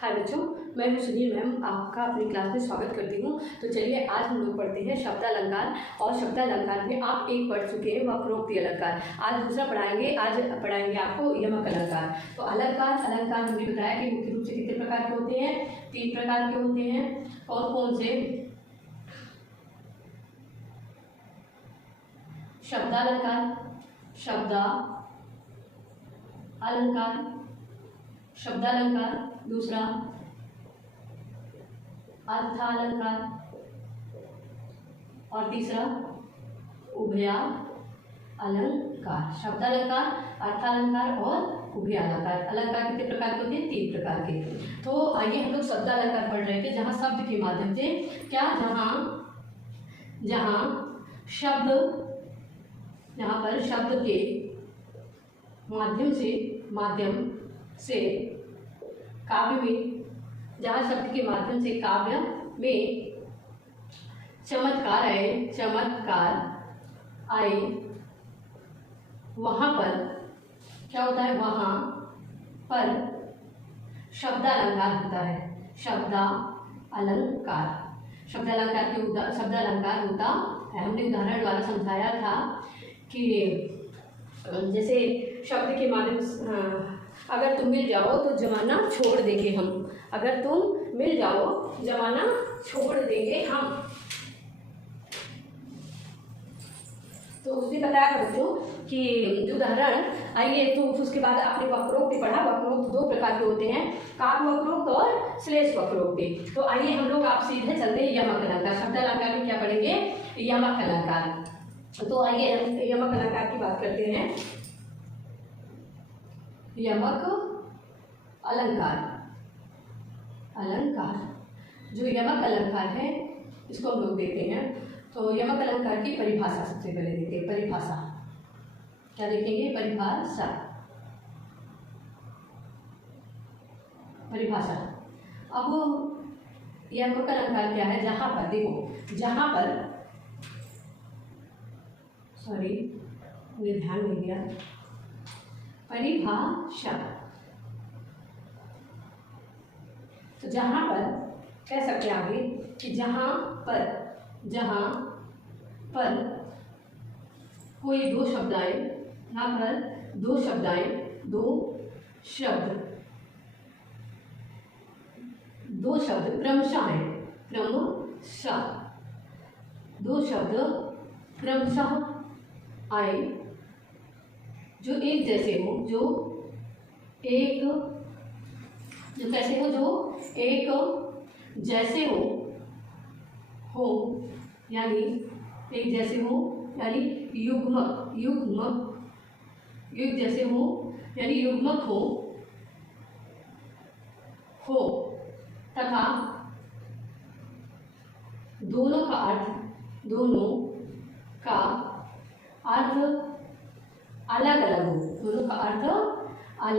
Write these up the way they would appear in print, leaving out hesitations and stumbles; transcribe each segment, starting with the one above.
हाय बच्चों, मैं हूं सुनील मैम, आपका अपनी क्लास में स्वागत करती हूं। तो चलिए आज हम लोग पढ़ते हैं शब्दालंकार। और शब्दालंकार में आप एक पढ़ चुके हैं वक्रोक्ति अलंकार। आज दूसरा पढ़ाएंगे। आज पढ़ाएंगे आपको यमक अलंकार। तो अलंकार हमने बताया कि मुख्य रूप से कितने प्रकार के होते हैं? 3 प्रकार के होते हैं। और कौन से? शब्दालंकार, शब्दालंकार, दूसरा अर्थालंकार और तीसरा उभयालंकार। शब्दालंकार, अर्थालंकार और उभयालंकार। अलंकार कितने प्रकार के होते हैं? 3 प्रकार के। तो आइए हम लोग शब्दालंकार पढ़ रहे थे, जहाँ शब्द के माध्यम से जहाँ पर शब्द के माध्यम से काव्य में, जहाँ शब्द के माध्यम से काव्य में चमत्कार आए, वहाँ पर क्या होता है? वहाँ पर शब्दालंकार होता है। शब्दालंकार होता है। हमने उदाहरण द्वारा समझाया था कि जैसे शब्द के माध्यम से अगर तुम मिल जाओ तो जमाना छोड़ देंगे हम। अगर तुम मिल जाओ जमाना छोड़ देंगे हम। तो उसने बताया बच्चों कि उदाहरण। आइए तो उसके बाद आपने वक्रोक्ति पढ़ा। वक्रोक्त 2 प्रकार के होते हैं, काव्य वक्रोक्त और श्लेष वक्रोक्ति। तो आइए हम लोग आप सीधे चलते हैं यमक अलंकार। शब्दालंकार में क्या पढ़ेंगे? यमक अलंकार। तो आइए हम यमक अलंकार की बात करते हैं। यमक अलंकार जो यमक अलंकार है, इसको हम लोग देखते हैं। तो यमक अलंकार की परिभाषा सबसे पहले देखते हैं। परिभाषा क्या देखेंगे? परिभाषा। अब यमक अलंकार क्या है? जहां पर देखो, जहां पर मुझे ध्यान नहीं दिया। परिभाषा तो जहां पर कह सकते हैं आगे कि जहां पर कोई 2 शब्द आए, यहाँ पर 2 शब्द आए, 2 शब्द क्रमशः है, 2 शब्द क्रमशः आए जो एक जैसे हो, जो एक जैसे हो यानी एक जैसे हो, यानी युग जैसे हो, यानी युग्मक हो तथा दोनों का अर्थ अलग अलग हो। दोनों का अर्थ अलग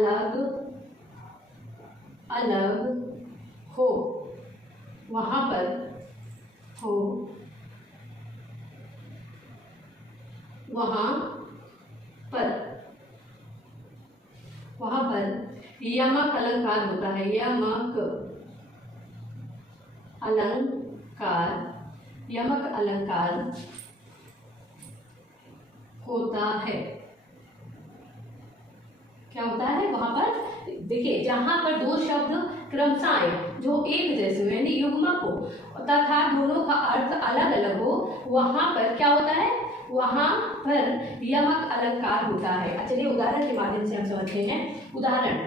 हो, वहाँ पर यमक अलंकार होता है। यमक अलंकार होता है। क्या होता है? वहां पर देखिए, जहां पर 2 शब्द क्रमशः आए जो एक जैसे हो, यानी युग्मक हो तथा दोनों का अर्थ अलग अलग हो, वहां पर क्या होता है? वहां पर यमक अलंकार होता है। चलिए उदाहरण के माध्यम से हम समझते हैं। उदाहरण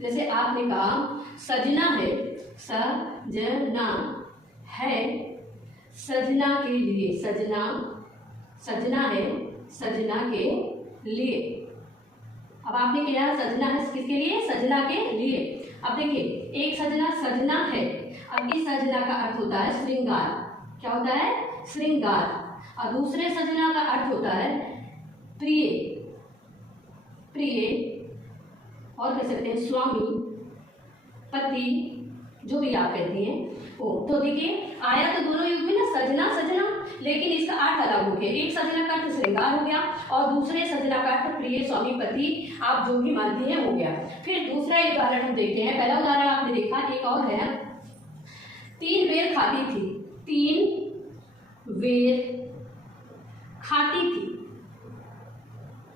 जैसे आपने कहा सजना है, सजना के लिए, सजना है सजना के लिए। अब आपने क्या सजना है किसके लिए? सजना के लिए। अब देखिए, एक सजना है। अब इस सजना का अर्थ होता है श्रृंगार। क्या होता है? श्रृंगार। और दूसरे सजना का अर्थ होता है प्रिय, और कह सकते हैं स्वामी, पति, जो भी आप कहती हैं वो। तो देखिए, आया तो दोनों युग में ना, सजना लेकिन इसका अर्थ अलग हो गया। एक सजना का अर्थ श्रृंगार हो गया और दूसरे सजना का अर्थ प्रिय स्वामी पति आप जो भी मानती हैं हो गया। फिर दूसरा एक उदाहरण हम देखते हैं। पहला उदाहरण आपने देखा, एक और है, 3 बेर खाती थी, 3 बेर खाती थी,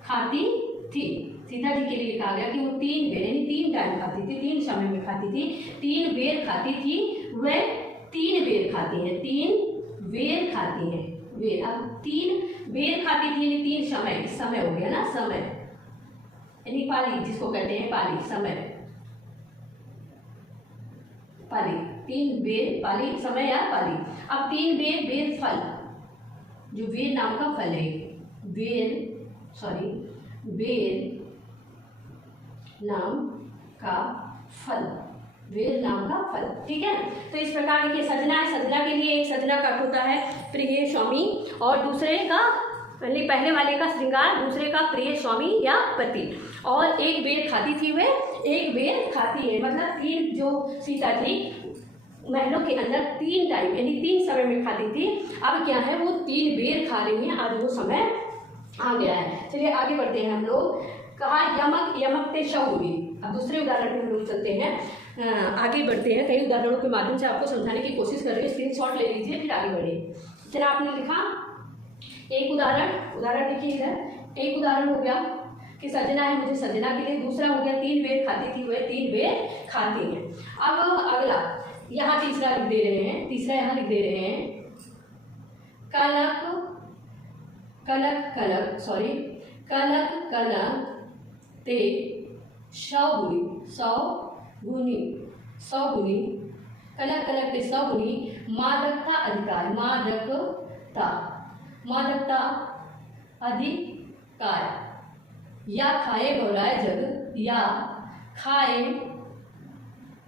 खाती थी। सीता जी के लिए कहा गया कि वो 3 बेर यानी 3 टाइम खाती थी, 3 समय में खाती थी, 3 बेर खाती थी, वह 3 बेर खाती है, 3 बेर खाती है, बेर। अब 3 बेर खाती थी यानी 3 समय, समय हो गया ना, समय यानी पाली जिसको कहते हैं, पाली, समय, पाली, 3 बेर, पाली समय या पाली। अब 3 बेर, बेर फल, जो बेर नाम का फल है, बेर नाम का फल, बेर नाम का फल, ठीक है। तो इस प्रकार देखिए सजना है, सजना के लिए एक सजना का अर्थ होता है प्रिय स्वामी और दूसरे का पहले वाले का श्रृंगार, दूसरे का प्रिय स्वामी या पति। और 1 बेर खाती थी, वे 1 बेर खाती है, मतलब 3 जो सीता जी महलों के अंदर 3 टाइम यानी 3 समय में खाती थी, अब क्या है वो 3 बेर खा रही हैं, आज वो समय आ गया है। चलिए आगे बढ़ते हैं हम लोग। कहा यमक यमकते शौरी। अब दूसरे उदाहरण में हम लोग चलते हैं, आगे बढ़ते हैं। कई उदाहरणों के माध्यम से आपको समझाने की कोशिश कर रही है, स्क्रीनशॉट ले लीजिए फिर आगे बढ़े। चलिए आपने लिखा एक उदाहरण देखिए इधर, एक उदाहरण हो गया कि सजना है मुझे सजना के लिए, दूसरा हो गया 3 बेर खाती थी, वह 3 बेर खाती हैं। अब अगला यहाँ तीसरा लिख दे रहे हैं, तीसरा यहाँ लिख दे रहे हैं, कनक कनक कनक सॉरी कनक कनक ते 100 गुनी कनक कनक ते 100 गुनी मादकता अधिकार, मादकता अधिकार, या खाए गौराय जग, या खाए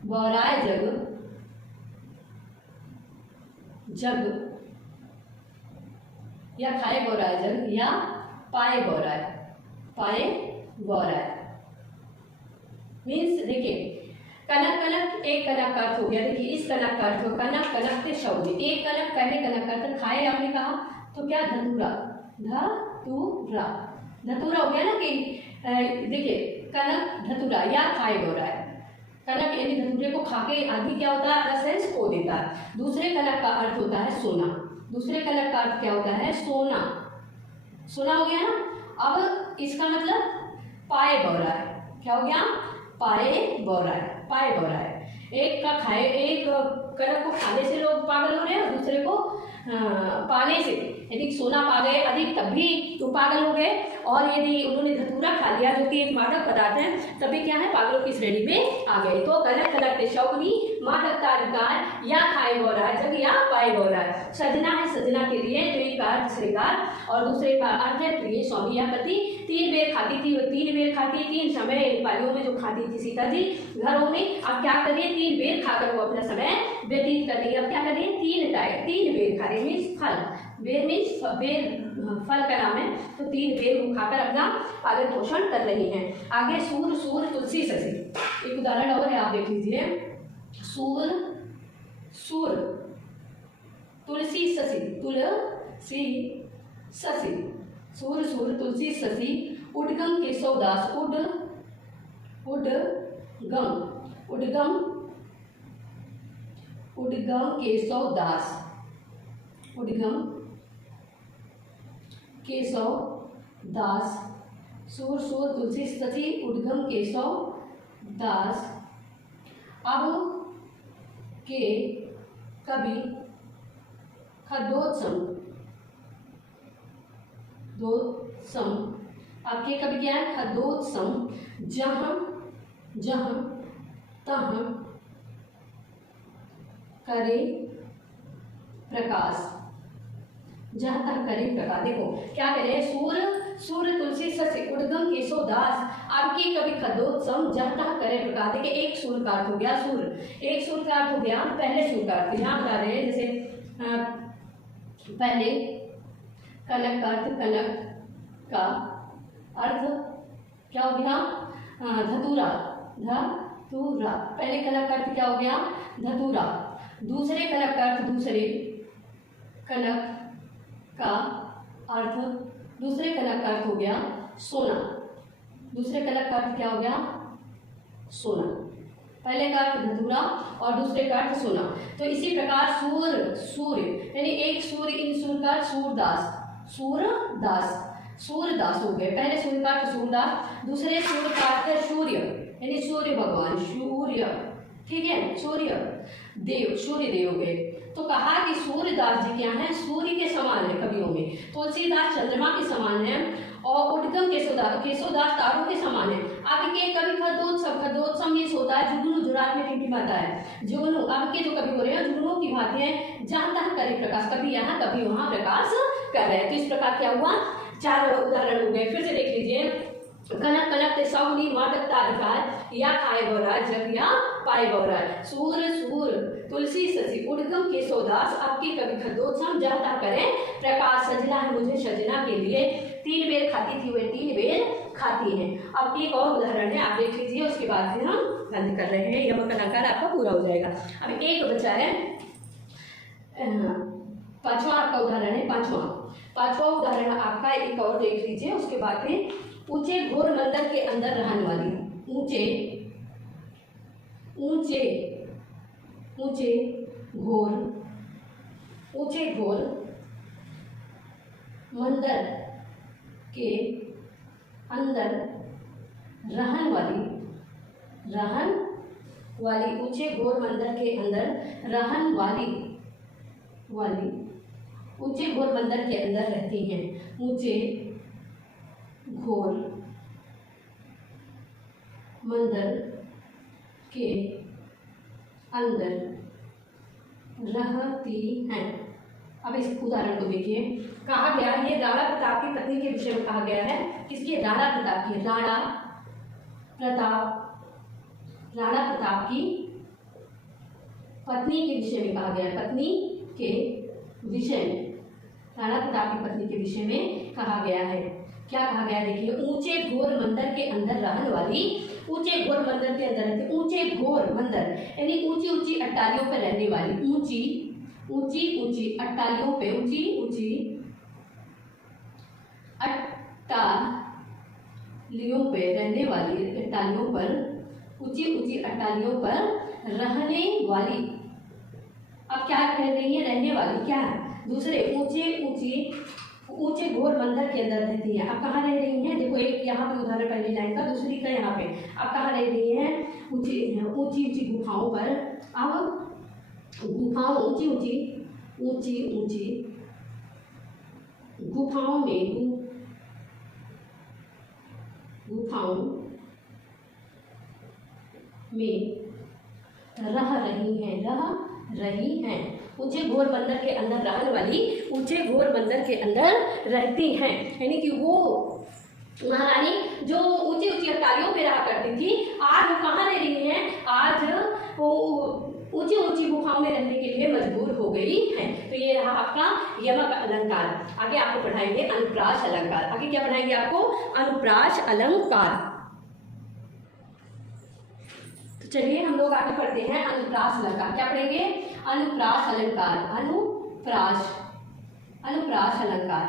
गौराय जग या खाए गौराय जग, या पाए गौराय मीन्स देखिए कनक कनक एक कनक का अर्थ हो गया। देखिए इस कनक का अर्थ कनक कनक के शब्द, एक कनक पहले कनक का अर्थ खाए आपने कहा तो क्या धतूरा, धतूरा हो गया ना कि देखिए कनक धतूरा या खाए गौराय, कनक यानी धतूरे को खाके आदि क्या होता है रसेंस खो देता है। दूसरे कनक का अर्थ होता है सोना, दूसरे कनक का अर्थ क्या होता है सोना, सोना हो गया ना। अब इसका मतलब पाए गौराय, क्या हो गया पाए गौराय। एक का खाए, एक कनक को खाने से लोग पागल हो रहे हैं और दूसरे को पाने से, यदि सोना पा गए अधिक तब भी तो पागल हो गए, और यदि उन्होंने धतूरा खा लिया जो कि एक मादक पदार्थ है तभी क्या है पागलों की श्रेणी में आ गए। तो कनक कनक ते शौकनी मादकता अधिकार, या खाए गौराय जग, या पाए गौराय। सजना है, सजना के लिए तो एक का अर्थ श्रृंगार और दूसरे का अर्थ है प्रिय स्वामी या पति। 3 बेर खाती थी, वो 3 बेर खाती, 3 समय पालियों में जो खाती थी सीता जी घरों में। अब क्या कर रही है 3 बेर खाकर वो अपना समय व्यतीत कर रही है। अब क्या कर रही है 3 बेर खा रही है, मीन्स फल, बेर मीन्स बेर फल का नाम है, तो 3 बेर वो खाकर अपना पालन पोषण कर रही हैं। आगे सूर तुलसी ससी, एक उदाहरण और है आप देख लीजिए। सूर तुलसी ससी, सूर तुलसी ससी, उडगम केशव दास, उडगम केशव दास, सूर तुलसी सची उद्गम केशव दास। अब के कवि खदोत्सम, आपके कवि क्या है खदोत्सम, जहाँ तहाँ करे प्रकाश, जहाँ तक करे प्रकाश। देखो क्या करें सूर तुलसी सस्य उद्गम केशव दास, आपकी कवि खदोत्सम जहाँ तक करे प्रकाश। देखिए एक सूर का अर्थ हो गया एक सूर का अर्थ हो गया पहले सूर का अर्थ यहाँ बता रहे हैं। जैसे पहले कनक का अर्थ, कनक का अर्थ क्या हो गया धतूरा, पहले कनक का अर्थ क्या हो गया धतूरा। दूसरे कनक का अर्थ, दूसरे कनक का अर्थ, दूसरे कनक का अर्थ हो गया सोना। दूसरे कनक का अर्थ क्या हो गया? सोना। पहले का अर्थ धतूरा और दूसरे का अर्थ सोना। तो इसी प्रकार सूर्य यानी एक सूर्य, इन सूर्य का सूरदास हो गए। पहले सूर्य का अर्थ सूरदास, दूसरे सूर्य का अर्थ सूर्य यानी सूर्य भगवान, सूर्य, ठीक है, सूर्य देव हो गए। तो कहा कि सूर्यदास जी क्या है? सूर्य के समान है कवियों में। तुलसीदास चंद्रमा के समान है और उद्गम केशवदास तारों के समान है। आगे के कवि खदोत्सव में होता है जुगनू जुरात में टिमटिमाता है। जुगनू अब के जो कवि हो रहे हैं जुगनू की भांति है, जहाँ तक करे प्रकाश, कभी यहाँ कभी वहाँ प्रकाश कर रहे हैं। तो इस प्रकार क्या हुआ? 4 उदाहरण हो गए। फिर से देख लीजिए। कनक कनक ते सौनी माटक तारकार, या खाए बोरा जग या पाए बोरा। सूर तुलसी ससी उद्गम केशवदास, आपकी कवि खदोत्सव जहाँ करें प्रकाश। सजना है मुझे सजना के लिए, 3 बेर खाती थी वे 3 बेर खाती है। अब एक और उदाहरण है, आप देख लीजिए, उसके बाद फिर हम बंद कर रहे हैं। यमक अलंकार आपका पूरा हो जाएगा। अब एक बचा है, 5वां आपका उदाहरण है। 5वां उदाहरण आपका एक और देख लीजिए, उसके बाद फिर ऊंचे घोर मंदिर के अंदर रहने वाली, ऊंचे घोर मंदिर के अंदर रहन वाली, ऊंचे घोर मंदिर के अंदर रहन वाली, ऊंचे घोर मंदिर के अंदर रहती हैं। ऊंचे घोर मंदिर के अंदर रहती हैं। अब इस उदाहरण को देखिए, कहा गया ये राणा प्रताप की पत्नी के विषय में कहा गया है। किसके? राणा प्रताप की। राणा प्रताप की पत्नी के विषय में कहा गया है। पत्नी के विषय में, राणा प्रताप की पत्नी के विषय में कहा गया है। क्या कहा गया? देखिए, ऊंचे घोर मंदिर के अंदर रहने वाली, ऊंचे घोर मंदिर के अंदर रहती, ऊंचे घोर मंदिर यानी ऊंची ऊंची अट्टालियों पर रहने वाली, ऊंची अट्टालियों पे, ऊंची अट्टालियों पे रहने वाली, ऊंची अट्टालियों पर रहने वाली। अब क्या कह रही है? रहने वाली क्या है? दूसरे ऊंचे घोर मंदिर के अंदर रहती है। अब कहाँ रह रही हैं? देखो, एक यहाँ पे उदाहरण पहली लाइन का, दूसरी का यहाँ पे। अब कहाँ रह रही हैं? ऊंची गुफाओं पर। अब गुफाओं, ऊंची गुफाओं में रह रही हैं। ऊंचे घोर मंदिर के अंदर रहने वाली, ऊंचे घोर मंदिर के अंदर रहती हैं, यानी कि वो महारानी जो ऊंची अट्टालियों पे रहा करती थी, आज वो कहाँ रह रही हैं? आज वो ऊंची गुफाओं में रहने के लिए मजबूर हो गई है। तो ये रहा आपका यमक अलंकार। आगे आपको पढ़ाएंगे अनुप्रास अलंकार। आगे क्या पढ़ाएंगे आपको? अनुप्रास अलंकार। तो चलिए हम लोग आगे पढ़ते हैं अनुप्रास अलंकार। क्या पढ़ेंगे? अनुप्रास अलंकार। अनुप्रास अलंकार।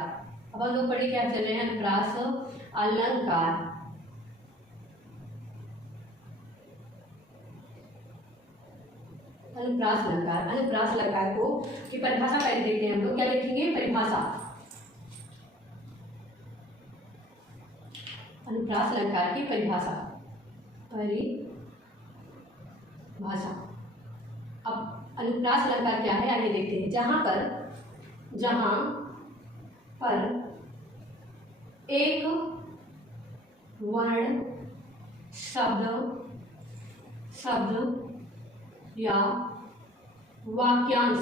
अब हम लोग पढ़े क्या चल रहे हैं? अनुप्रास अलंकार। अनुप्रास अलंकार को की परिभाषा पहले देखते हैं हम लोग। क्या देखेंगे? परिभाषा। अनुप्रास अलंकार की परिभाषा। अब अनुप्रास अलंकार क्या है आगे देखते हैं। जहां पर एक वर्ण, शब्द या वाक्यांश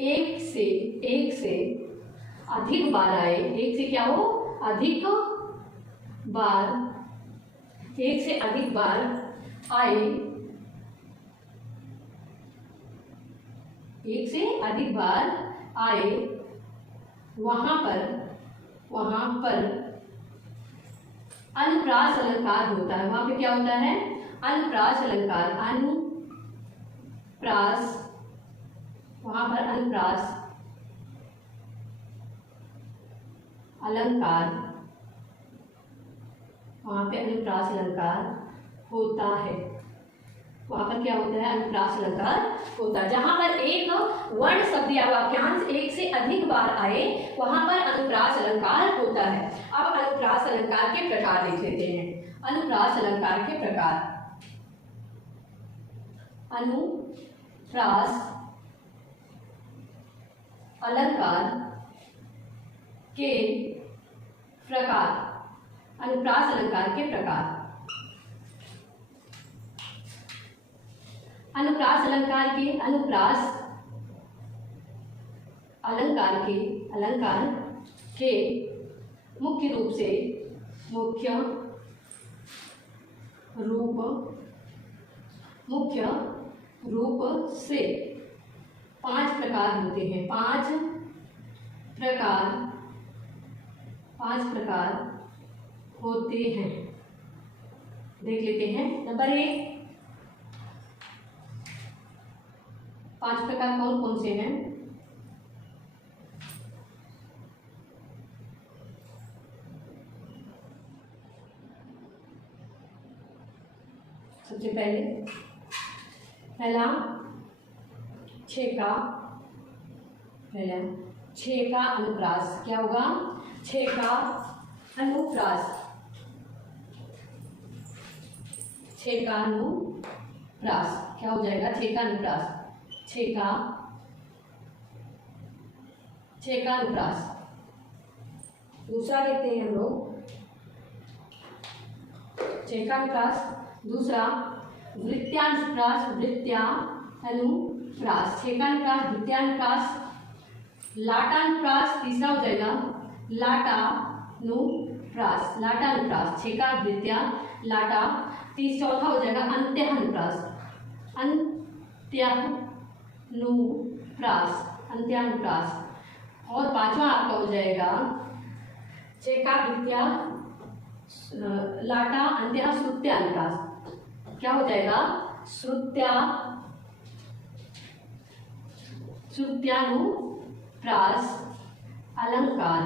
एक से अधिक बार आए। एक से क्या हो? अधिक बार, एक से अधिक बार आए, एक से अधिक बार आए, वहां पर अनुप्रास अलंकार होता है। वहां पे क्या होता है? अनुप्रास अलंकार। अनुप्रास वहां पर अनुप्रास अलंकार, वहां पे अनुप्रास अलंकार होता है। वहां पर क्या होता है? अनुप्रास अलंकार होता है। जहां पर एक वर्ण शब्द या वाक्यांश एक से अधिक बार आए वहां पर अनुप्रास अलंकार होता है। अब अनुप्रास अलंकार के प्रकार देख लेते हैं। अनुप्रास अलंकार के प्रकार। अनुप्रास अलंकार के प्रकार। अनुप्रास अलंकार के प्रकार। अनुप्रास अलंकार के अलंकार के मुख्य रूप से 5 प्रकार होते हैं। 5 प्रकार होते हैं। देख लेते हैं। नंबर 1, 5 प्रकार कौन कौन से हैं? सबसे पहला छेका अनुप्रास। क्या होगा? छेका अनुप्रास। छेका अनुप्रास क्या हो जाएगा? छेका अनुप्रास। छेका अनुप्रास। दूसरा देखते हैं हम लोग। छेका अनुप्रास। दूसरा वृत्यानुप्रास। वृत्यानुप्रास। छेका अनुप्रास, वृत्यानुप्रास, लाटानुप्रास। तीसरा हो जाएगा लाटानुप्रास। लाटानुप्रास। छेका, वृत्या, लाटा। चौथा हो जाएगा अंत्यानुप्रास। अंत्यानुप्रास। और 5वां आपका हो जाएगा छेका, वृत्या, लाटा, अंत्या, श्रुत्यानुप्रास। क्या हो जाएगा? श्रुत्यानुप्रास अलंकार।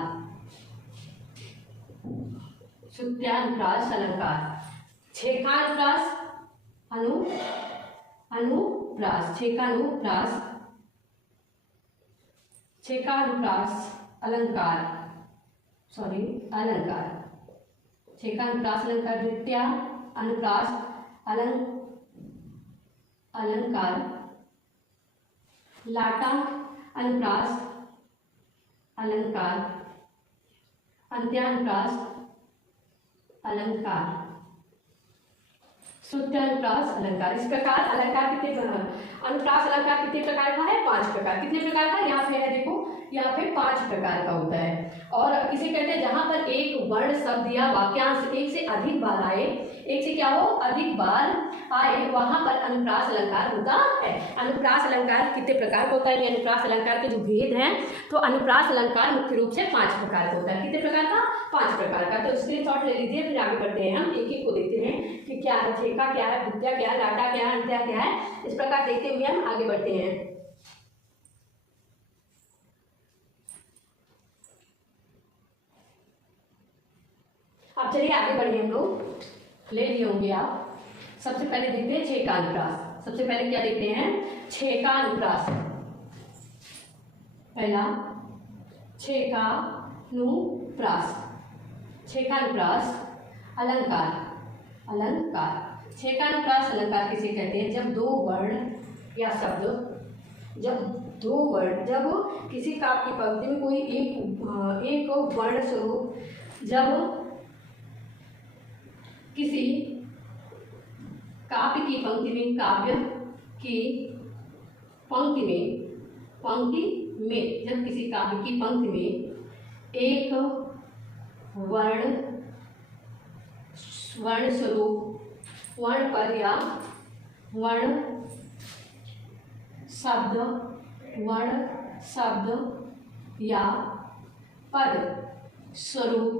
श्रुत्यानुप्रास अलंकार। छेकानुप्रास अनुप्रास। छेकानुप्रास अलंकार। अलंकार। छेकानुप्रास अलंकार। द्वितीय अनुप्रास अलंकार। लाटा अनुप्रास अलंकार। अंत्यानुप्रास अलंकार। श्रुत्यानुप्रास अलंकार। इस प्रकार अलंकार अनुप्रास अलंकार कितने प्रकार का है? 5 प्रकार। कितने प्रकार का? यहाँ पे है, देखो यहाँ पे 5 प्रकार का होता है। और इसे कहते हैं जहां पर एक वर्ण शब्द या वाक्यांश एक से अधिक बार आए, एक से क्या हो? अधिक बार आए, वहां पर अनुप्रास अलंकार होता है। अनुप्रास अलंकार कितने प्रकार का होता है? ये अनुप्रास अलंकार के जो भेद हैं, तो अनुप्रास अलंकार मुख्य रूप से 5 प्रकार का होता है। कितने प्रकार का? 5 प्रकार का। तो स्क्रीनशॉट ले लीजिए, फिर आगे बढ़ते हैं। हम एक एक को देखते हैं कि क्या है। छेका क्या है? वृत्या क्या है? लाटा क्या है? अंत्या क्या है? इस प्रकार देखते हुए हम आगे बढ़ते हैं। अब चलिए आगे बढ़िए। हम लोग ले लिए होंगे आप। सबसे पहले देखते हैं छेका अनुप्रास। सबसे पहले क्या देखते हैं? छेका अनुप्रास। पहला छेका अनुप्रास। छेका अनुप्रास अलंकार। छेका अनुप्रास अलंकार किसे कहते हैं? जब 2 वर्ण या शब्द, जब किसी काव्य की पंक्ति में कोई एक वर्ण स्वरूप, जब किसी काव्य की पंक्ति में जब किसी काव्य की पंक्ति में एक वर्ण स्वरूप, वर्ण पद या वर्ण शब्द या पद स्वरूप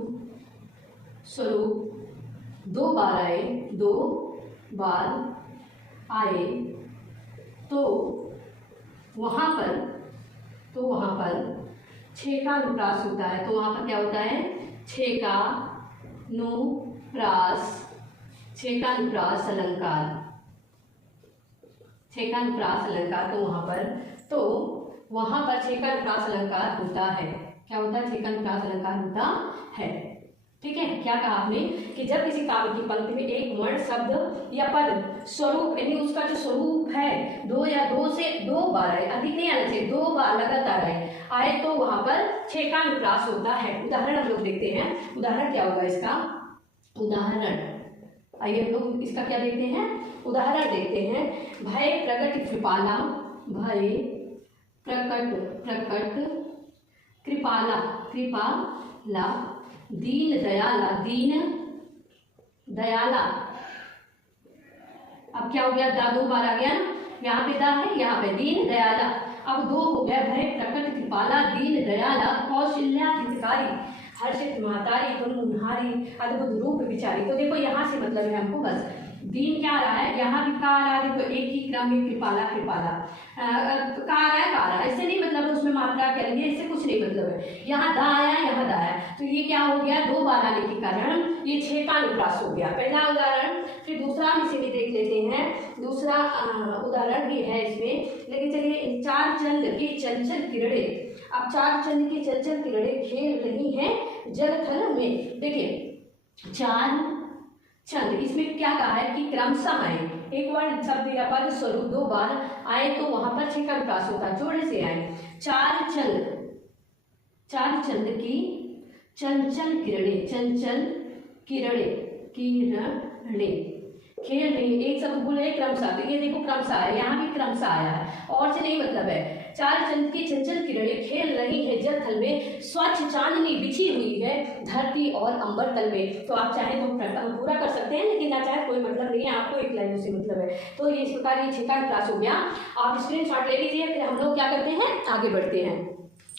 2 बार आए तो वहाँ पर छेकानुप्रास होता है। तो वहाँ पर क्या होता है? छेकानुप्रास अलंकार। तो वहाँ पर छेकानुप्रास अलंकार होता है। क्या होता है? छेकानुप्रास अलंकार होता है। ठीक है। क्या कहा आपने कि जब किसी काव्य की पंक्ति में एक वर्ण, शब्द या पद स्वरूप, यानी उसका जो स्वरूप है दो या दो से दो बार आए, अधिक नहीं आना चाहिए, 2 बार लगातार आए तो वहां पर छेकानुप्रास होता है। उदाहरण हम लोग देखते हैं। उदाहरण क्या होगा इसका? उदाहरण आइए हम लोग इसका क्या देखते हैं? उदाहरण देखते हैं। भय प्रकट कृपाला, भय प्रकट कृपाला, दीन दयाला। अब क्या हो गया? दा 2 बार आ गया ना, यहाँ पे दा है, यहाँ पे दीन दयाला। अब 2 हो गया। भय प्रकट कृपाला, दीन दयाला, कौशल्या हितकारी, हर्षित महतारी, तुम मुन्हारी, अद्भुत रूप विचारी। तो देखो यहाँ से मतलब है हमको बस दीन क्या आ रहा है? यहाँ भी का आ रहा है, देखो एक ही क्रम में कृपाला का आ रहा है, इससे नहीं मतलब उसमें मात्रा क्या है, इससे कुछ नहीं मतलब है। यहाँ दा आया, यहाँ दा आया, तो ये क्या हो गया? 2 बार आने के कारण ये छेकानुप्रास हो गया। पहला उदाहरण। फिर दूसरा हम इसे भी देख लेते हैं। दूसरा उदाहरण भी है इसमें, लेकिन चलिए। चार चंद की चंचल किरणें। अब चार चंद की चंचल किरणें खेल रही हैं जलथल में। देखिए चार चंद, इसमें क्या कहा है कि क्रमशः आए, एक बार शब्द या पद स्वरूप 2 बार आए तो वहां पर छेकानुप्रास होता है, जोड़े से आए। चार चंद की चंचल किरणें खेल रही, एक शब्द बोले क्रमशः, तो ये देखो क्रमशः है, यहाँ भी क्रमशः आया है, और से नहीं मतलब है। चार चंद की चंचल किरणें खेल रही है जल थल में, स्वच्छ चांदनी बिछी हुई है धरती और अंबर तल में। तो आप चाहे तो पूरा कर सकते हैं, लेकिन ना चाहे कोई मतलब नहीं है, आपको एक लाइन से मतलब है। तो ये इस प्रकार ये छेकानुप्रास हो गया। आप स्क्रीनशॉट ले लीजिए, फिर हम लोग क्या करते हैं, आगे बढ़ते हैं।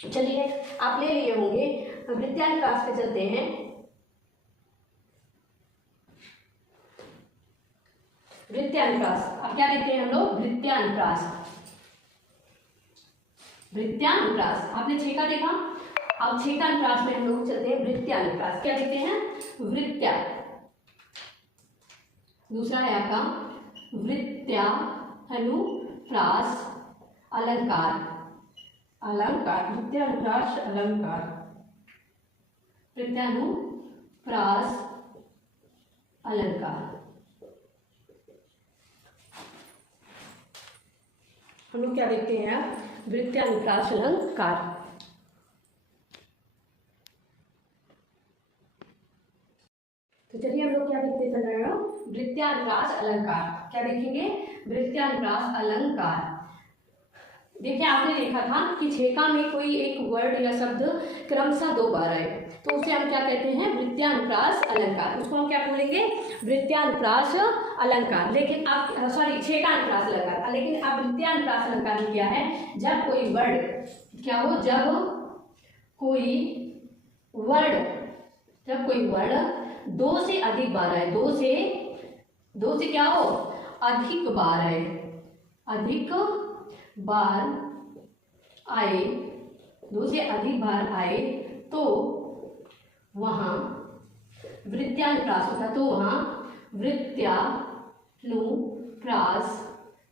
चलिए आप ले लिए होंगे, वृत्तानुप्रास पे चलते हैं। वृत्तानुप्रास, अब क्या देखते हैं हम लोग? वृत्तानुप्रास। आपने छेका देखा, अब छेकानुप्रास में हम लोग चलते हैं वृत्तानुप्रास। क्या देखते हैं? वृत्ता, दूसरा है आपका वृत्तानुप्रास अलंकार। वृत्तानुप्रास अलंकार, वृत्तानुप्रास अलंकार। हम लोग क्या देखते हैं? वृत्तानुप्रास अलंकार। तो चलिए हम लोग क्या देखते चल रहे हैं? वृत्तानुप्रास अलंकार। क्या देखेंगे? वृत्तानुप्रास अलंकार। देखिए आपने देखा था कि छेका में कोई एक वर्ड या शब्द क्रमशः 2 बार आए तो उसे हम क्या कहते हैं? वृत्तानुप्रास अलंकार। उसको हम क्या बोलेंगे? वृत्तानुप्रास अलंकार। लेकिन अब छेकानुप्रास अलंकार। लेकिन अब वृत्तानुप्रास अलंकार में क्या है? जब कोई वर्ड क्या हो, जब कोई वर्ड 2 से अधिक बार आए, 2 से क्या हो, अधिक बार आए, अधिक बार आए, 2 से अधिक बार आए तो वहां वृत्तानुप्रास होता। तो वहां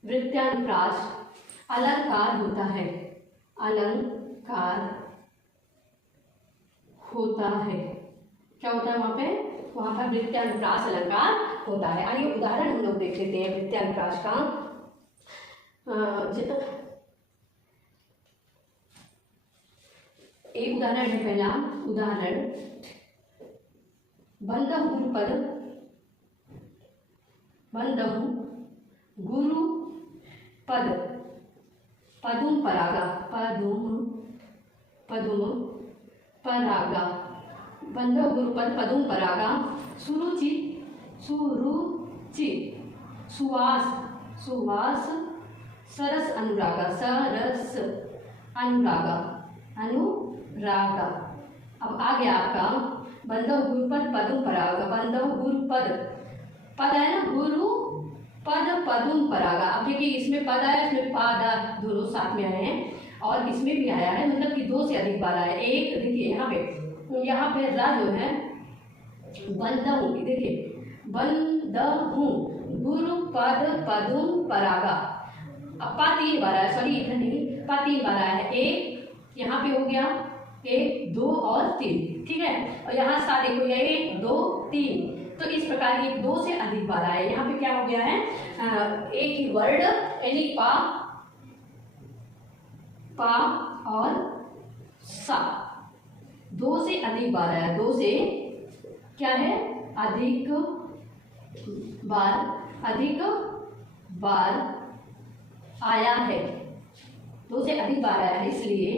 वृत्तानुप्रास अलंकार होता है, अलंकार होता है। क्या होता है वहां पे? वहां पर वृत्तानुप्रास अलंकार होता है। आइए उदाहरण हम लोग देख लेते हैं वृत्तानुप्रास का। एक उदाहरण है, पहला उदाहरण बंदहु गुरुपद, बंदहु गुरुपद पदुम परागा, पदुम परागा, बंदहु गुरुपद पदुम परागा, सुरुचि सुवास सरस अनुरागा, अनुरागा। अब आ गया आपका बंदहु गुरुपद पदुम परागा। बंदहु गुरुपद, पद है ना, गुरु पद पदुम परागा। अब देखिए इसमें पद आया, इसमें पादा दोनों साथ में आए हैं, और इसमें भी आया है, मतलब कि 2 से अधिक बार आया है। एक देखिए यहाँ पे रा जो है बंदहूँ, देखिए बंदहूँ, गुरु पद पदुम परागा। अब पा 3 बार आया, सॉरी इधर नहीं, पा 3 बार आया है। एक यहाँ पे हो गया, 1 2 और 3, ठीक है। और यहाँ सा देखो, 1 2 3, तो इस प्रकार की 2 से अधिक बार आए। यहाँ पे क्या हो गया है, एक ही वर्ड यानी पा और सा 2 से अधिक बार आया। 2 से क्या है, अधिक बार आया है, 2 से अधिक बार आया है, इसलिए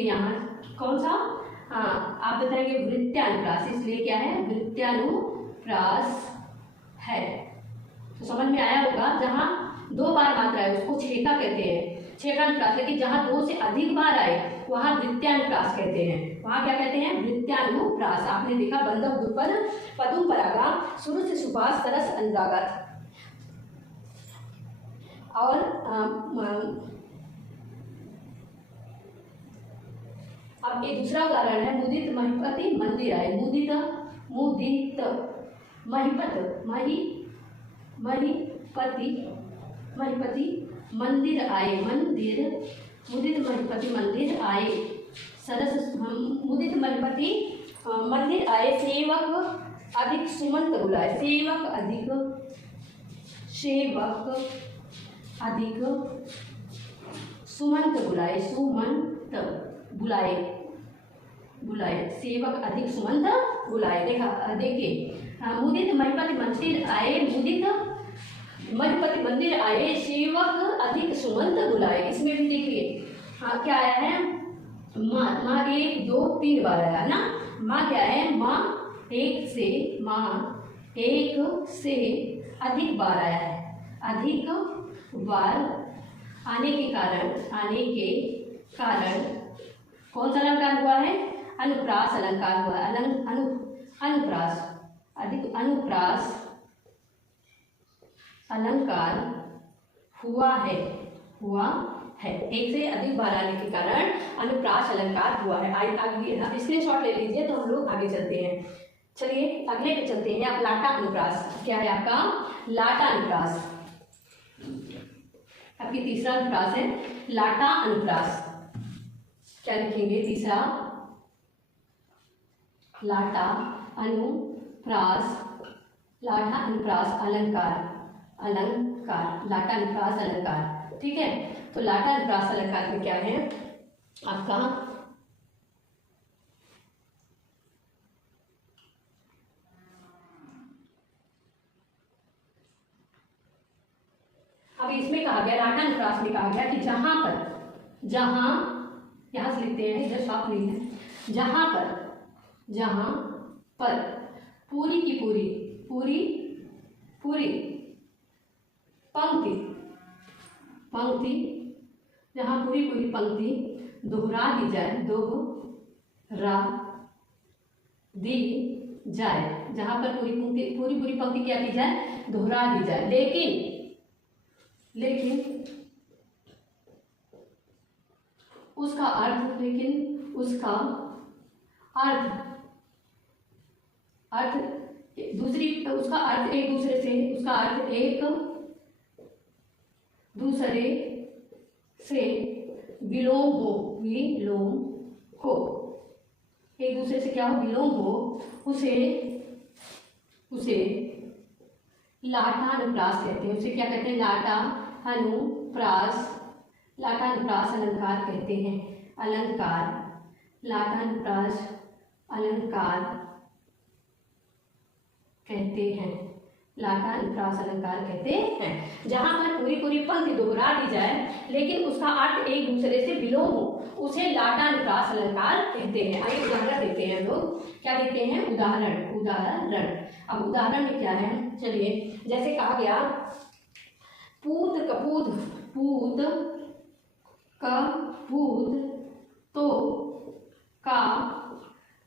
यहाँ कौन सा, हाँ आप बताएंगे वृत्यानुप्रास, इसलिए क्या है, वृत्यानुप्रास है। तो समझ में आया होगा, जहाँ 2 बार मात्रा है उसको छेका कहते हैं, छेकानुप्रास। लेकिन जहाँ 2 से अधिक बार आए वहाँ वृत्यानुप्रास कहते हैं, वहाँ क्या कहते हैं, वृत्यानुप्रास। आपने देखा बंधव गुरुपद पदुम परागा, शुरू से सुभाष सरस अनुरागत। और अब एक दूसरा उदाहरण है, मुदित महिपति मंदिर आए। मुदित महिपति मंदिर आए, मुदित महिपति मंदिर आए, सरस मुदित महिपति मंदिर आए, सेवक अधिक सुमंत बुलाए। सेवक अधिक सुमंत बुलाए, बुलाए, सेवक अधिक सुमंत बुलाए। देखिए मुदित महिपति मंदिर आए, मुदित महिपति मंदिर आए, सेवक अधिक सुमंत बुलाए। इसमें भी देखिए हाँ क्या आया है, माँ 1 2 3 बार आया ना। माँ क्या है, माँ 1 से अधिक बार आया है। अधिक बार आने के कारण कौन सा अलंकार हुआ है, अनुप्रास अलंकार हुआ है। अनुप्रास अधिक अनुप्रास अलंकार हुआ है। 1 से अधिक बार आने के कारण अनुप्रास अलंकार हुआ है। आगे स्क्रीनशॉट ले लीजिए, तो हम लोग आगे चलते हैं। चलिए अगले पे चलते हैं। आप लाटा अनुप्रास, क्या है आपका, लाटा अनुप्रास। आपकी तीसरा अनुप्रास है लाटा अनुप्रास। क्या लिखेंगे, तीसरा लाटा अनुप्रास, लाटा अनुप्रास अलंकार, लाटा अनुप्रास अलंकार, ठीक है। तो लाटा अनुप्रास अलंकार में क्या है आपका, अब इसमें कहा गया, लाटा अनुप्रास में कहा गया कि यहां से लिखते हैं, इधर साफ नहीं है, जहां पर पूरी की पूरी पंक्ति, जहां पूरी पंक्ति दोहरा दी जाए, जहां पर पूरी पंक्ति क्या की जाए, दोहरा दी जाए। लेकिन उसका अर्थ एक दूसरे से विलोम हो, एक दूसरे से क्या हो, विलोम हो, उसे लाटा अनुप्रास कहते हैं। उसे क्या कहते हैं, लाटा अनुप्रास अलंकार कहते हैं। लाटा अनुप्रास अलंकार कहते हैं। जहां पर पूरी पंक्ति दोहरा दी जाए लेकिन उसका अर्थ एक दूसरे से विलोम हो, उसे लाटा अनुप्रास अलंकार कहते हैं। आइए उदाहरण देते हैं हम लोग, क्या देते हैं, उदाहरण। अब उदाहरण में क्या है, चलिए जैसे कहा गया, पूत तो का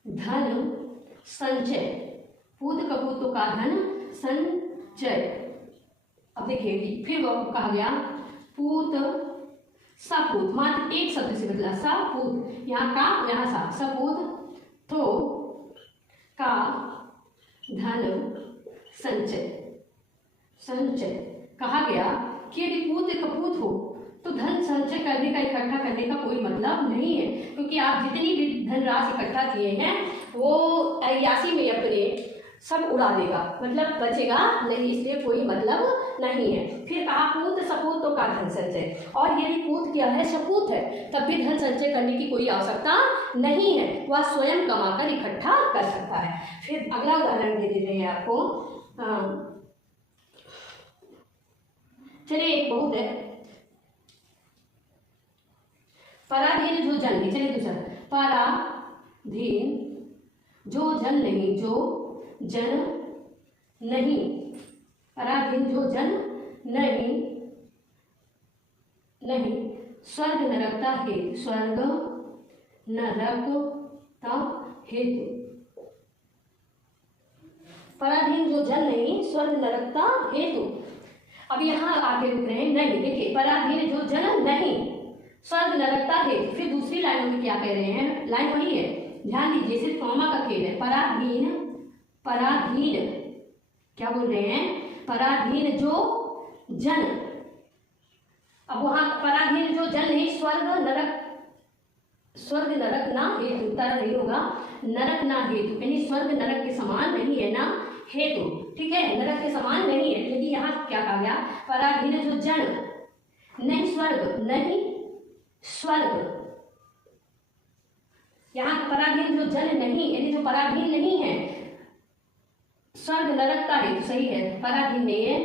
धन संचय। पूत पूत कपूतों का धन संचय। अब देखिए फिर वो कहा गया पूत सपूत, मात्र एक शब्द से बदला, सपूत, यहाँ का यहाँ सा, सपूत तो का धन संचय। संचय कहा गया कि यदि पूत कपूत हो तो धन संचय करने का, इकट्ठा करने का कोई मतलब नहीं है, क्योंकि आप जितनी भी धनराशि इकट्ठा किए हैं वो अय्यासी में अपने सब उड़ा देगा, मतलब बचेगा नहीं, इसलिए कोई मतलब नहीं है। फिर कहा पूत सपूतों का धन संचय, और यदि पूत क्या है, सपूत है, तब भी धन संचय करने की कोई आवश्यकता नहीं है, वह स्वयं कमाकर इकट्ठा कर सकता है। फिर अगला उदाहरण दे देते हैं आपको। चलिए एक बहुत है, पराधीन जो जन नहीं, चलिए दूसरा, पराधीन जो जन नहीं, जो जन नहीं, पराधीन जो जन नहीं, नहीं स्वर्ग नरकता हेतु, स्वर्ग नरकता हेतु, पराधीन जो जन नहीं स्वर्ग नरकता हेतु। अब यहाँ आगे रुक रहे हैं, नहीं, देखिए पराधीन जो जन नहीं स्वर्ग नरकता हेतु। फिर दूसरी लाइन में क्या कह रहे हैं, लाइन वही है, ध्यान दीजिए, सिर्फ कॉमा का खेल है। पराधीन, पराधीन क्या बोल रहे हैं, पराधीन जो जन, अब वहां पराधीन जो जन नहीं स्वर्ग नरक, स्वर्ग नरक ना हेतु, तरह नहीं होगा, नरक ना हेतु, यानी स्वर्ग नरक के समान नहीं है ना हेतु, ठीक है, नरक के समान नहीं है, क्योंकि यहाँ क्या कहा गया, पराधीन जो जन नहीं स्वर्ग, नहीं स्वर्ग, यहाँ पराधीन जो जन नहीं, यानी जो पराधीन नहीं है, स्वर्ग नरकता है, सही है, पराधीन नहीं है,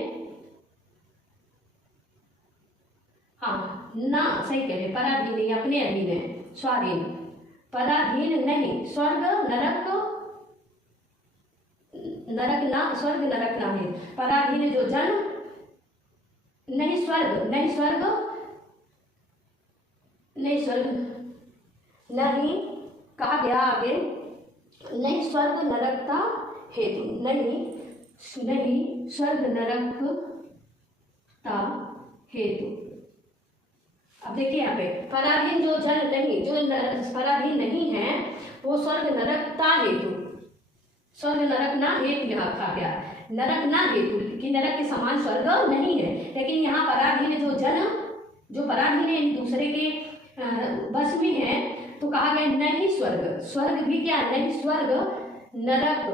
हाँ ना, सही कह रहे, पराधीन नहीं, अपने अधीन है, स्वाधीन, पराधीन नहीं स्वर्ग नरक, नरक ना, स्वर्ग नरक ना है, पराधीन जो जन नहीं स्वर्ग, नहीं स्वर्ग, नहीं स्वर्ग, नहीं कहा गया आगे, नहीं स्वर्ग नरकता हेतु, नहीं, नहीं स्वर्ग नरकता हेतु। अब देखिए यहाँ पे पराधीन जो जन नहीं, जो पराधीन नहीं है वो स्वर्ग नरकता हेतु, स्वर्ग नरक ना हेतु यहाँ कहा गया, नरक ना हेतु कि नरक के समान स्वर्ग नहीं है, लेकिन यहाँ पराधीन जो जन, जो पराधीन है दूसरे के बस में है, तो कहा गया नहीं स्वर्ग, स्वर्ग भी क्या नहीं स्वर्ग नरक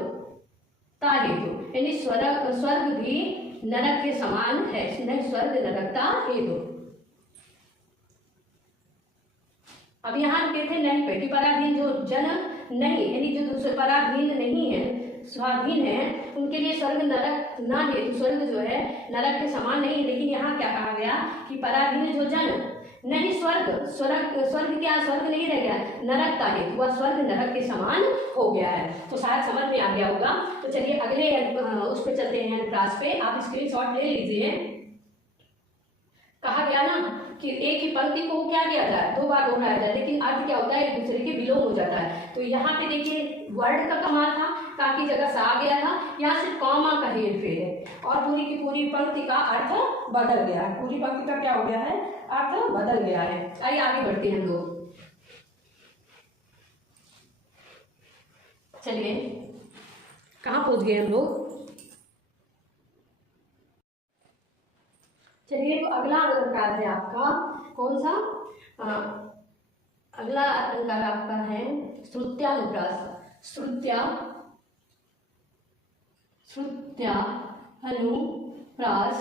ता हेतु, यानी स्वर्ग, स्वर्ग भी नरक के समान है, नहीं स्वर्ग नरकता हेतु। अब यहाँ कहते हैं नहीं पे कि पराधीन जो जन नहीं, यानी जो दूसरे पराधीन नहीं है, स्वाधीन है, उनके लिए स्वर्ग नरक ना हेतु, स्वर्ग जो है नरक के समान नहीं, लेकिन यहाँ क्या कहा गया कि पराधीन जो जन नहीं स्वर्ग, स्वर्ग, स्वर्ग क्या स्वर्ग नहीं रह गया, नरक का हेतु, वह स्वर्ग नरक के समान हो गया है। तो शायद समझ में आ गया होगा। तो चलिए अगले उस पर चलते हैं, क्लास पे, आप स्क्रीनशॉट ले लीजिए। कहा गया ना कि एक ही पंक्ति को क्या किया जाए, दो बार दोहराया जाए, लेकिन अर्थ क्या होता है, एक दूसरे के विलोम हो जाता है। तो यहाँ पे देखिए वर्ड का कमाल था, का की जगह सा आ गया था, यहाँ सिर्फ कॉमा का हेर फेर है और पूरी की पूरी पंक्ति का अर्थ बदल गया है, पूरी पंक्ति का क्या हो गया है, अर्थ बदल गया है। आइए आगे बढ़ते हैं हम लोग। चलिए कहाँ पहुंच गए हम लोग, चलिए तो अगला अलंकार है आपका कौन सा, अगला अलंकार आपका है श्रुत्यानुप्रास, श्रुत्या, श्रुत्या अनुप्रास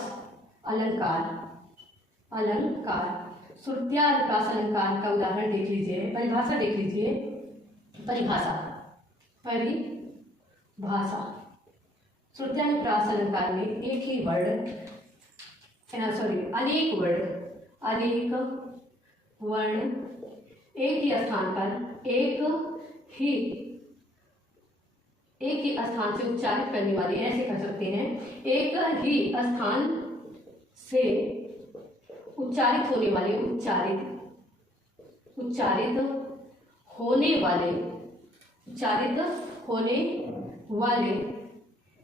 अलंकार, अलंकार, श्रुत्यानुप्रास अलंकार का उदाहरण देख लीजिए, परिभाषा देख लीजिए, परिभाषा, परिभाषा, श्रुत्यानुप्रास अलंकार में एक ही वर्ड, अनेक वर्ण, अनेक वर्ण एक ही स्थान पर एक ही स्थान से उच्चारित करने वाले, ऐसे कर सकते हैं, एक ही स्थान से उच्चारित होने वाले, उच्चारित होने वाले, उच्चारित होने वाले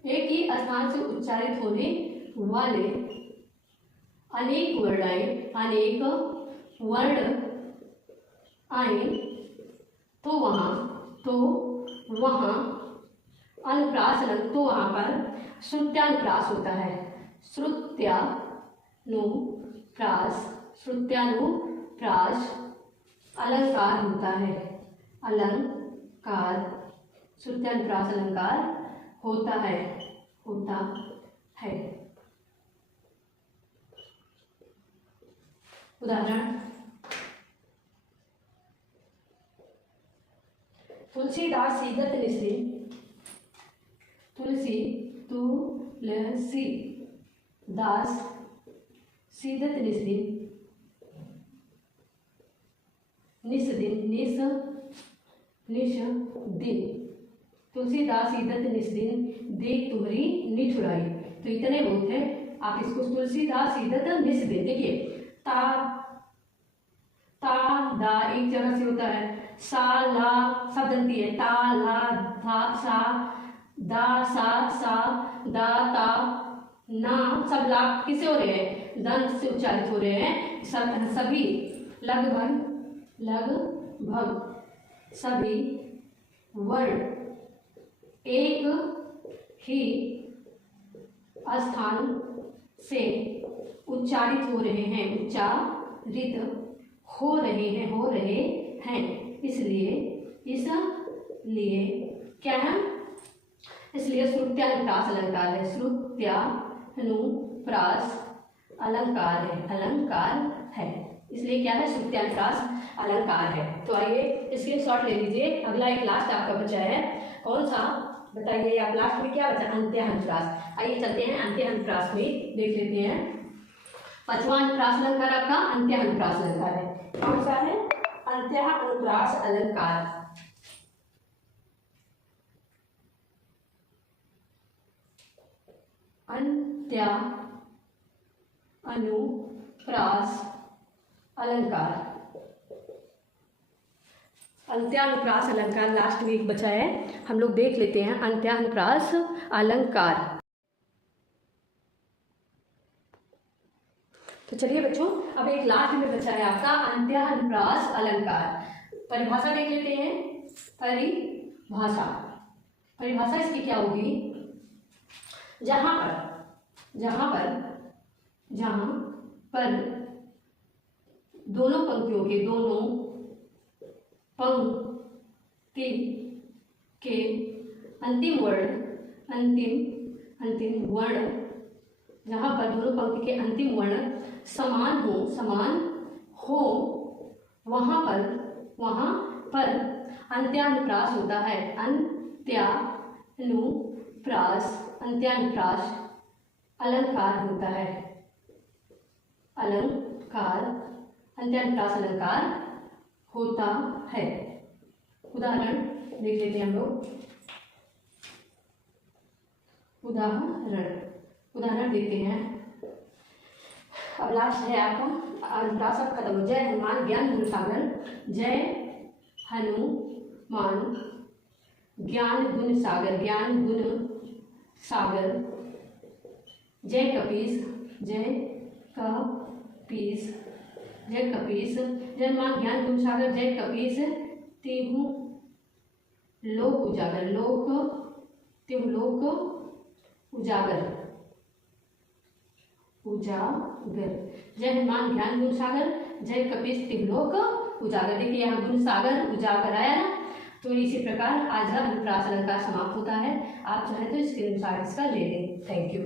एक ही स्थान से उच्चारित होने वाले अनेक वर्ण आए तो वहाँ अनुप्रास अलग, तो वहाँ पर श्रुत्यानुप्रास होता है। श्रुत्यानुप्रास अलंकार होता है। श्रुत्यानुप्रास अलंकार होता है। उदाहरण, तुलसीदास सीदत निस्रिन। तुलसीदास सीदत निस्दिन। तुलसीदास सीदत निस्दिन, देख तुम्हारी निठुराई। तो इतने बहुत है। आप इसको तुलसीदास सीदत निस्दिन, देखिए ता दा एक जगह से होता है, सा ला सब दंती है, ता ला धा सा दा सा दा ता ना सब ला किसे हो रहे हैं, दंत से उच्चारित हो रहे हैं। सभी लगभग सभी वर्ण एक ही स्थान से उच्चारित हो रहे हैं, हो रहे हैं। इसलिए क्या है, इसलिए श्रुत्यानुप्रास अलंकार है। श्रुत्यानुप्रास अलंकार है। इसलिए क्या है, श्रुत्यानुप्रास अलंकार है। तो आइए स्क्रीनशॉट ले लीजिए। अगला एक लास्ट आपका बचा है, कौन सा बताइए आप? लास्ट में क्या बचा? अंत्यानुप्रास। आइए चलते हैं अंत्यानुप्रास में, देख लेते हैं। पांचवा अनुप्रास अलंकार आपका अंत्यानुप्रास अलंकार है। कौन सा है? अंत्यानुप्रास अलंकार। अंत्यानुप्रास अलंकार लास्ट में एक बचा है, हम लोग देख लेते हैं। अंत्यानुप्रास अलंकार। तो चलिए बच्चों, अब एक लास्ट में बचा है आपका अंत्यानुप्रास अलंकार। परिभाषा देख लेते हैं। परिभाषा इसकी क्या होगी? जहां पर दोनों पंक्तियों के अंतिम वर्ण जहां पर दोनों पंक्ति के अंतिम वर्ण समान हो वहां पर अंत्यानुप्रास होता है। अंत्यानुप्रास अलंकार होता है। अंत्यानुप्रास अलंकार होता है। उदाहरण देख लेते हैं हम लोग। उदाहरण देते हैं। अब लास्ट है आपका अनुप्रास अब खत्म। जय हनुमान ज्ञान गुण सागर। जय हनुमान ज्ञान गुण सागर। जय कपीस। जय हनुमान ज्ञान गुण सागर। जय कपीस तिहु लोक उजागर। जय हनुमान ज्ञान गुण सागर। जय कपीस तिहु लोक उजागर। देखिए यहाँ गुण सागर उजागर आया ना। तो इसी प्रकार आज अनुप्रास अलंकार समाप्त होता है। आप चाहे तो स्क्रीनशॉट इसका ले लें। Thank you.